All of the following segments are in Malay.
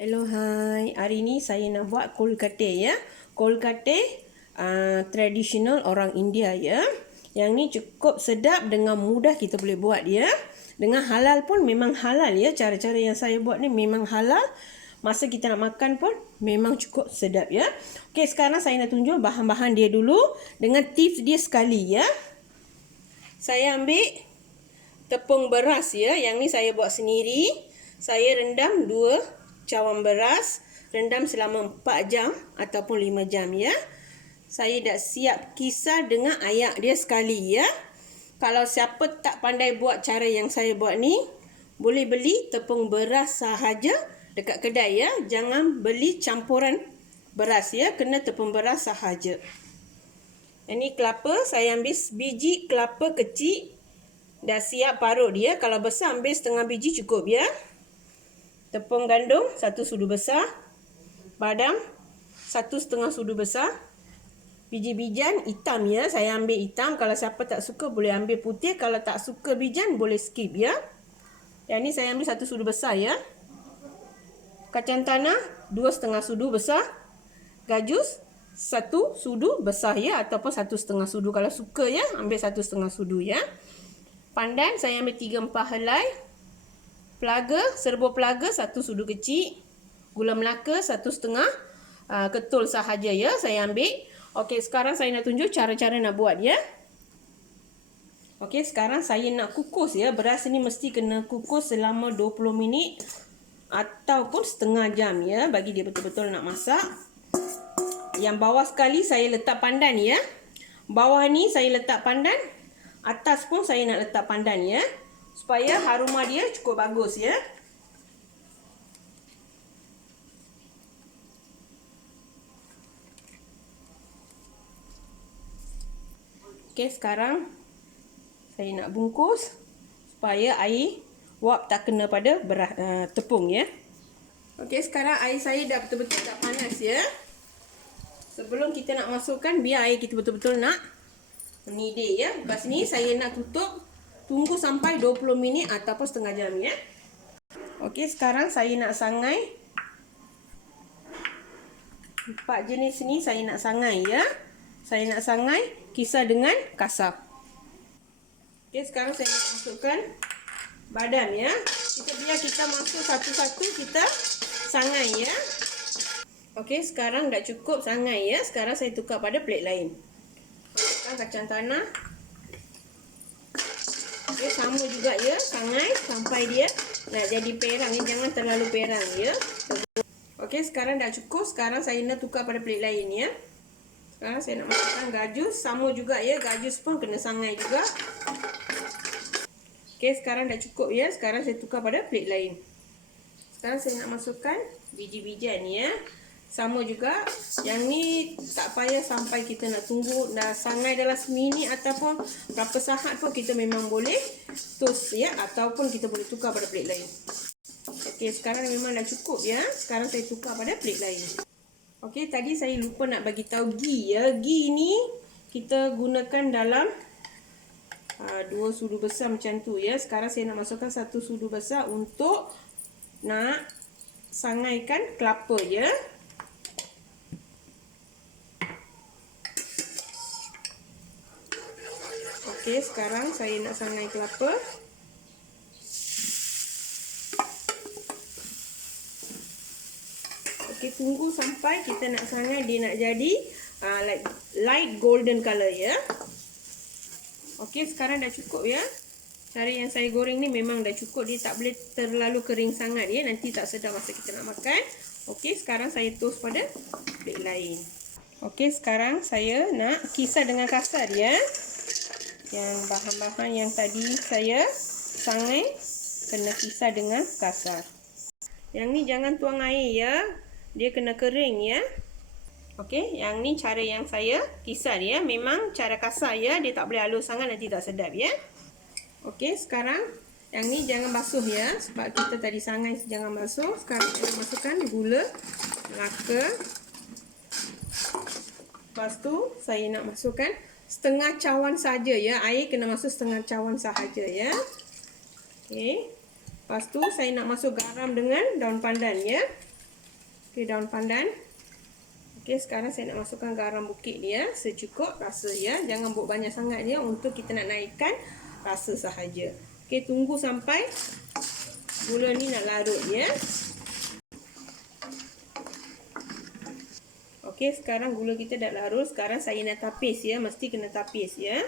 Hello, hai. Hari ni saya nak buat kolkate ya. Kolkate tradisional orang India ya. Yang ni cukup sedap dengan mudah kita boleh buat ya. Dengan halal pun memang halal ya. Cara-cara yang saya buat ni memang halal. Masa kita nak makan pun memang cukup sedap ya. Okey, sekarang saya nak tunjuk bahan-bahan dia dulu dengan tips dia sekali ya. Saya ambil tepung beras ya. Yang ni saya buat sendiri. Saya rendam 2 cawan beras, rendam selama 4 jam ataupun 5 jam ya. Saya dah siap kisar dengan ayak dia sekali ya. Kalau siapa tak pandai buat cara yang saya buat ni, boleh beli tepung beras sahaja dekat kedai ya. Jangan beli campuran beras ya, kena tepung beras sahaja. Ini kelapa, saya ambil biji kelapa kecil. Dah siap parut dia. Kalau besar ambil setengah biji cukup ya. Tepung gandum 1 sudu besar, badam 1,5 sudu besar, biji-bijian hitam ya, saya ambil hitam. Kalau siapa tak suka boleh ambil putih, kalau tak suka bijian boleh skip ya. Yang ni saya ambil 1 sudu besar ya. Kacang tanah 2,5 sudu besar, gajus 1 sudu besar ya, ataupun 1,5 sudu. Kalau suka ya, ambil 1,5 sudu ya. Pandan saya ambil 3-4 helai. Pelaga, serbuk pelaga 1 sudu kecil. Gula melaka 1,5 ketul sahaja ya, saya ambil. Okey, sekarang saya nak tunjuk cara-cara nak buat ya. Okey, sekarang saya nak kukus ya. Beras ni mesti kena kukus selama 20 minit ataupun setengah jam ya, bagi dia betul-betul nak masak. Yang bawah sekali saya letak pandan ya. Bawah ni saya letak pandan, atas pun saya nak letak pandan ya, supaya aroma dia cukup bagus ya. Okey, sekarang saya nak bungkus supaya air wap tak kena pada tepung ya. Okey, sekarang air saya dah betul-betul tak panas ya. Sebelum kita nak masukkan, biar air kita betul-betul nak mendidih ya. Lepas ni saya nak tutup, tunggu sampai 20 minit ataupun setengah jam ya. Okey, sekarang saya nak sangai. 4 jenis ni saya nak sangai ya. Saya nak sangai kisar dengan kasar. Okey, sekarang saya nak masukkan badam ya. Biar kita masuk satu-satu, kita sangai ya. Okey, sekarang dah cukup sangai ya. Sekarang saya tukar pada plate lain. Masukkan kacang tanah. Okey, sama juga ya, sangai sampai dia nak jadi perang ya. Jangan terlalu perang ya. Okey, sekarang dah cukup. Sekarang saya nak tukar pada plate lain ya. Sekarang saya nak masukkan gajus, sama juga ya. Gajus pun kena sangai juga. Okey, sekarang dah cukup ya. Sekarang saya tukar pada plate lain. Sekarang saya nak masukkan biji-bijian ya. Sama juga. Yang ni tak payah sampai kita nak tunggu dah sangai dalam seminit ataupun berapa saat pun kita memang boleh toast ya, ataupun kita boleh tukar pada plate lain. Okey, sekarang memang dah cukup ya. Sekarang saya tukar pada plate lain. Okey, tadi saya lupa nak bagi tahu ghee ya. Ghee ni kita gunakan dalam 2 sudu besar macam tu ya. Sekarang saya nak masukkan 1 sudu besar untuk nak sangaikan kelapa ya. Okey, sekarang saya nak sangai kelapa. Okey, tunggu sampai kita nak sangai dia nak jadi like light golden color ya. Okey, sekarang dah cukup ya. Cara yang saya goreng ni memang dah cukup. Dia tak boleh terlalu kering sangat ya. Nanti tak sedap masa kita nak makan. Okey, sekarang saya toast pada plate lain. Okey, sekarang saya nak kisar dengan kasar ya. Yang bahan-bahan yang tadi saya sangai kena kisar dengan kasar. Yang ni jangan tuang air ya. Dia kena kering ya. Okey, yang ni cara yang saya kisar ya. Memang cara kasar ya. Dia tak boleh halus sangat, nanti tak sedap ya. Okey, sekarang yang ni jangan basuh ya. Sebab kita tadi sangai jangan basuh. Sekarang kita masukkan gula melaka. Lepas tu saya nak masukkan setengah cawan saja ya. Air kena masuk setengah cawan sahaja ya. Okey. Lepas tu saya nak masuk garam dengan daun pandan ya. Okey, daun pandan. Okey, sekarang saya nak masukkan garam bukit dia secukup rasa ya. Jangan buat banyak sangat dia untuk kita nak naikkan rasa sahaja. Okey, tunggu sampai gula ni nak larut ya. Okey, sekarang gula kita dah larut. Sekarang saya nak tapis ya, mesti kena tapis ya.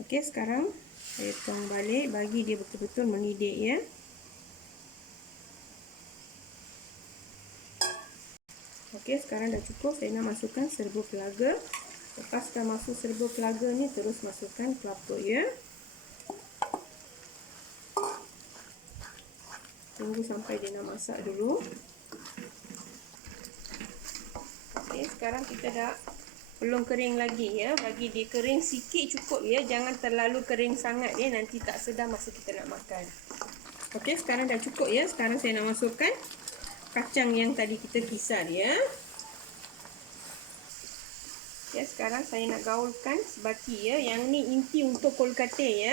Okey, sekarang saya tuang balik bagi dia betul-betul mendidih ya. Okey, sekarang dah cukup. Saya nak masukkan serbuk pelaga. Lepas dah masuk serbuk pelaga ni, terus masukkan kelapa ya. Tunggu sampai dia nak masak dulu. Okey, sekarang kita dah belum kering lagi ya. Bagi dia kering sikit cukup ya. Jangan terlalu kering sangat ya. Nanti tak sedap masa kita nak makan. Okey, sekarang dah cukup ya. Sekarang saya nak masukkan kacang yang tadi kita kisar ya. Ya, sekarang saya nak gaulkan sebati ya. Yang ni inti untuk kolkate ya.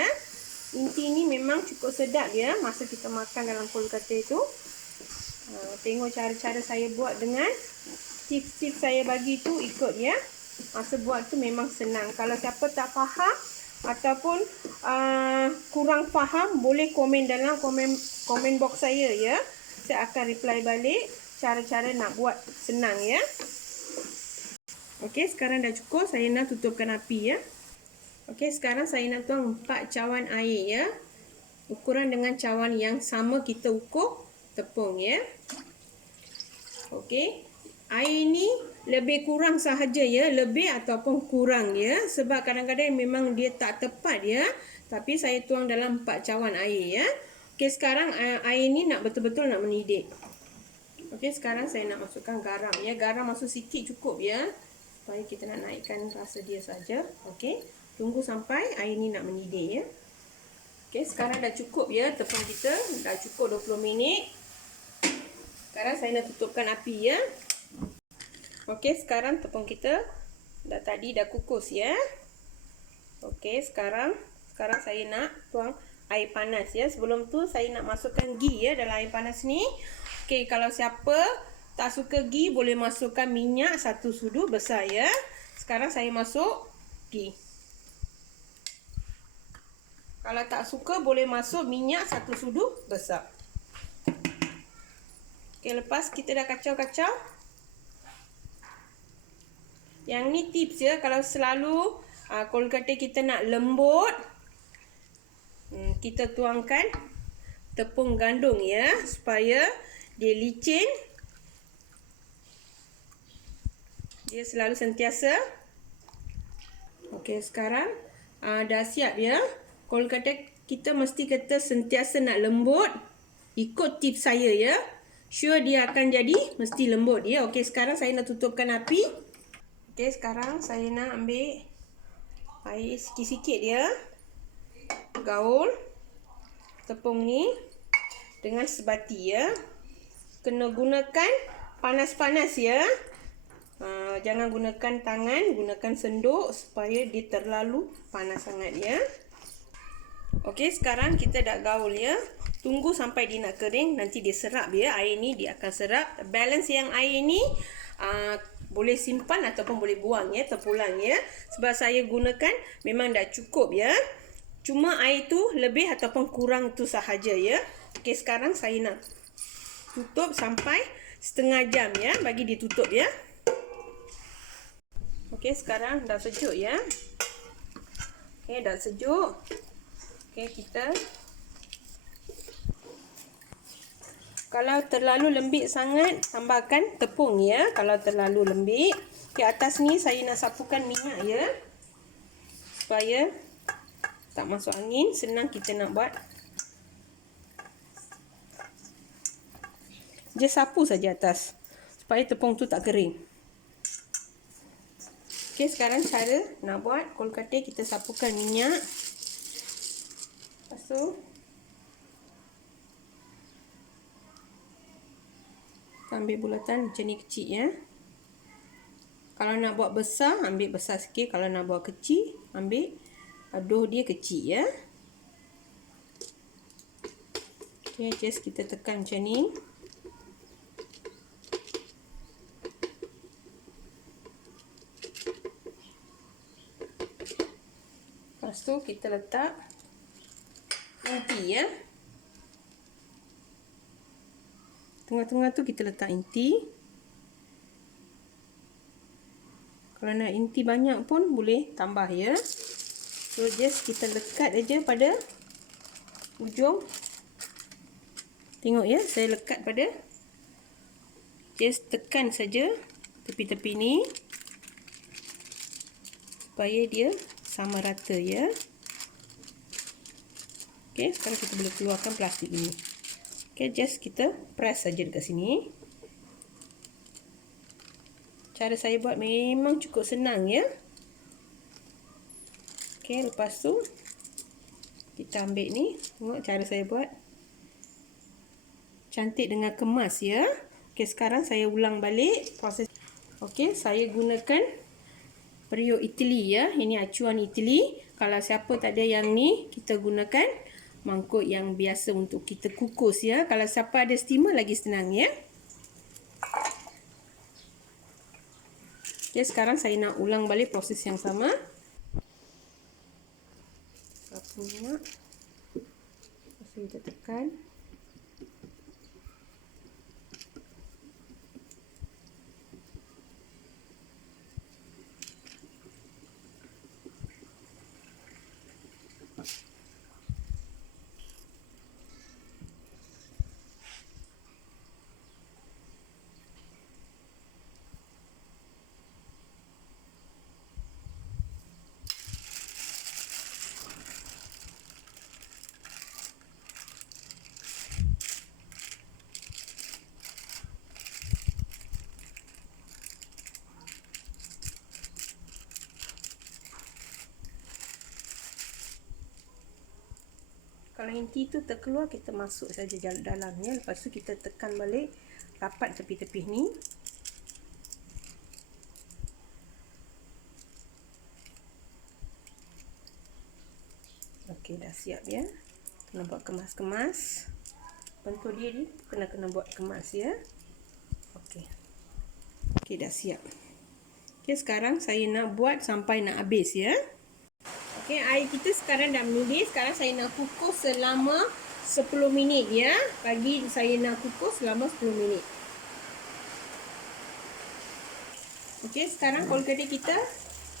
Inti ni memang cukup sedap ya masa kita makan dalam kolkate tu. Tengok cara-cara saya buat dengan tips-tips saya bagi tu ikut ya. Masa buat tu memang senang. Kalau siapa tak faham ataupun kurang faham, boleh komen dalam komen box saya ya. Saya akan reply balik cara-cara nak buat senang ya. Okey, sekarang dah cukup. Saya nak tutupkan api ya. Okey, sekarang saya nak tuang 4 cawan air ya. Ukuran dengan cawan yang sama kita ukur tepung ya. Okey. Air ni lebih kurang sahaja ya, lebih ataupun kurang ya. Sebab kadang-kadang memang dia tak tepat ya. Tapi saya tuang dalam 4 cawan air ya. Okey, sekarang air ni nak betul-betul nak mendidih. Okey, sekarang saya nak masukkan garam ya. Garam masuk sikit cukup ya. Supaya kita nak naikkan rasa dia saja. Okey, tunggu sampai air ni nak mendidih ya. Okey, sekarang dah cukup ya tepung kita. Dah cukup 20 minit. Sekarang saya nak tutupkan api ya. Okey, sekarang tepung kita dah kukus ya. Okey, sekarang saya nak tuang air panas ya. Sebelum tu saya nak masukkan ghee ya dalam air panas ni. Okey, kalau siapa tak suka ghee boleh masukkan minyak 1 sudu besar ya. Sekarang saya masuk ghee. Kalau tak suka boleh masuk minyak 1 sudu besar. Okey, lepas kita dah kacau-kacau. Yang ni tips ya, kalau selalu kolkate kita nak lembut, kita tuangkan tepung gandum ya, supaya dia licin. Dia selalu sentiasa. Okey, sekarang dah siap ya. Kolkate kita mesti kata sentiasa nak lembut. Ikut tips saya ya. Sure dia akan jadi mesti lembut ya. Okey, sekarang saya nak tutupkan api. Okey, sekarang saya nak ambil air sikit-sikit dia. Gaul tepung ni dengan sebati ya. Kena gunakan panas-panas ya. Jangan gunakan tangan, gunakan senduk supaya dia terlalu panas sangat ya. Okey, sekarang kita dah gaul ya. Tunggu sampai dia nak kering, nanti dia serap ya. Air ni dia akan serap. Balance yang air ni boleh simpan ataupun boleh buang ya, terpulang ya. Sebab saya gunakan memang dah cukup ya. Cuma air tu lebih ataupun kurang tu sahaja ya. Okey, sekarang saya nak tutup sampai setengah jam ya. Bagi dia tutup ya. Okey, sekarang dah sejuk ya. Okey, dah sejuk. Okey, kita kalau terlalu lembik sangat, tambahkan tepung ya. Kalau terlalu lembik. Di atas ni saya nak sapukan minyak ya. Supaya tak masuk angin. Senang kita nak buat. Just sapu saja atas. Supaya tepung tu tak kering. Okey, sekarang cara nak buat kolkate, kita sapukan minyak. Lepas tu ambil bulatan macam ni kecil ya. Kalau nak buat besar, ambil besar sikit. Kalau nak buat kecil, ambil aduh dia kecil ya. Okey, just kita tekan macam ni. tu kita letak inti ya. Tengah-tengah tu kita letak inti. Kalau nak inti banyak pun boleh tambah ya. So just kita lekat aja pada ujung. Tengok ya, saya lekat pada, just tekan saja tepi-tepi ni supaya dia sama rata ya. Okey, sekarang kita boleh keluarkan plastik ini. Okey, just kita press saja dekat sini. Cara saya buat memang cukup senang ya. Okey, lepas tu kita ambil ni. Tengok cara saya buat. Cantik dengan kemas ya. Okey, sekarang saya ulang balik proses. Okey, saya gunakan periuk Italy ya. Ini acuan Italy. Kalau siapa tak ada yang ni, kita gunakan mangkuk yang biasa untuk kita kukus ya. Kalau siapa ada steamer lagi senang ya. Okey, sekarang saya nak ulang balik proses yang sama. Berapa minyak? Kita tekan. Kalau inti tu terkeluar, kita masuk saja dalam ya. Lepas tu kita tekan balik rapat tepi-tepi ni. Okey, dah siap ya. Kena buat kemas-kemas. Bentuk dia ni kena buat kemas ya. Okey. Okey, dah siap. Okey, sekarang saya nak buat sampai nak habis ya. Okey, air kita sekarang dah mendidih. Sekarang saya nak kukus selama 10 minit ya. Pagi saya nak kukus selama 10 minit. Okey, sekarang kolgate kita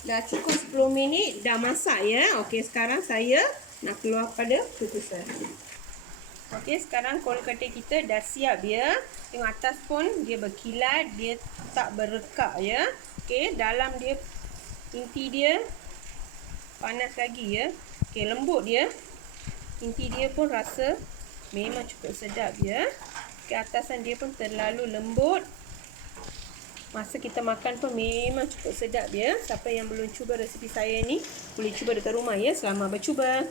dah cukup 10 minit, dah masak ya. Okey, sekarang saya nak keluar pada kukusan. Okey, sekarang kolgate kita dah siap ya. Tengok atas pun dia berkilat, dia tak berrekak ya. Okey, dalam dia, inti dia panas lagi ya. Okey, lembut dia. Inti dia pun rasa memang cukup sedap ya. Okey, atasan dia pun terlalu lembut. Masa kita makan pun memang cukup sedap ya. Siapa yang belum cuba resipi saya ni, boleh cuba dekat rumah ya. Selamat bercuba.